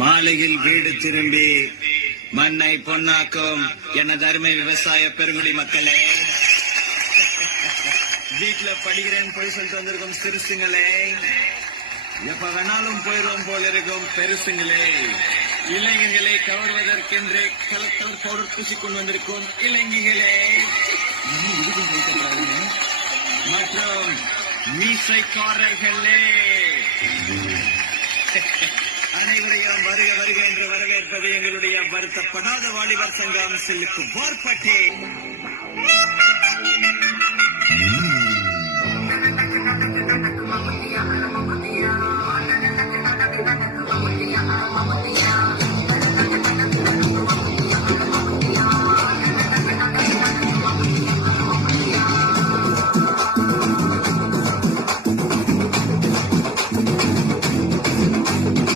மாலையில் வீடு திரும்பி மண்ணை பொன்னாக்கும் எனது அருமை விவசாய பெருங்குடி மக்களே, வீட்டுல படிக்கிறேன்னு போய் சொல்லிட்டு வந்திருக்கும் சிறுசுங்களே, எப்ப வேணாலும் போயிடும் போல இருக்கும் பெருசுங்களே, இளைஞர்களை கவர்வதற்கென்று கலத்தவர் பவுடர் பூசிக்கொண்டு வந்திருக்கும் இளைஞர்களே மற்றும் மீசைக்காரர்களே, அனைவரையும் வருக வருக என்று வரவேற்பது எங்களுடைய வருத்தப்படாத வாலிபர் சங்கம் சில்லுக்கு வார்பட்டே. Yeah.